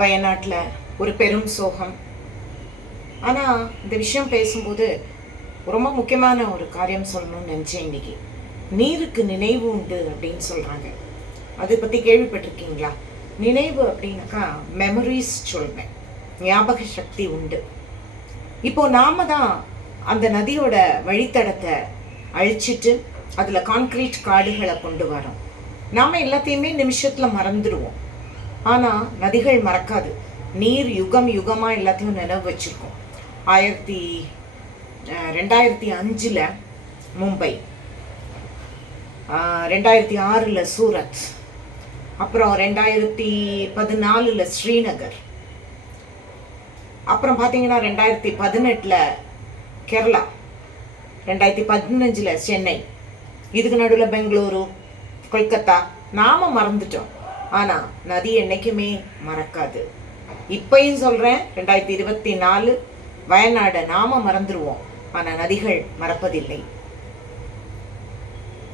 வயநாட்டில் ஒரு பெரும் சோகம். ஆனால் இந்த விஷயம் பேசும்போது ரொம்ப முக்கியமான ஒரு காரியம் சொல்லணும்னு நினச்சேன் இன்னைக்கு. நீருக்கு நினைவு உண்டு அப்படின்னு சொல்கிறாங்க அதை பற்றி கேள்விப்பட்டிருக்கீங்களா? நினைவு அப்படின்னாக்கா மெமரிஸ் சொல்வேன். ஞாபக சக்தி உண்டு. இப்போ நாம தான் அந்த நதியோட வழித்தடத்தை அழிச்சிட்டு அதில் கான்கிரீட் காடுகளை கொண்டு வரோம். நாம் எல்லாத்தையுமே நிமிஷத்தில் மறந்துடுவோம். ஆனால் நதிகள் மறக்காது. நீர் யுகம் யுகமாக எல்லாத்தையும் நினைவு வச்சிருக்கோம். ஆயிரத்தி ரெண்டாயிரத்தி அஞ்சில் மும்பை ரெண்டாயிரத்தி ஆறில் சூரத் அப்புறம் ரெண்டாயிரத்தி பதினாலில் ஸ்ரீநகர் அப்புறம் பார்த்தீங்கன்னா ரெண்டாயிரத்தி பதினெட்டில் கேரளா ரெண்டாயிரத்தி பதினஞ்சில் சென்னை இதுக்கு நடுவில் பெங்களூரு கொல்கத்தா நாம மறந்துட்டோம். ஆனால் நதி என்றைக்குமே மறக்காது. இப்பையும் சொல்கிறேன் ரெண்டாயிரத்தி இருபத்தி நாலு வயநாடை நாம மறந்துடுவோம் ஆனால் நதிகள் மறப்பதில்லை.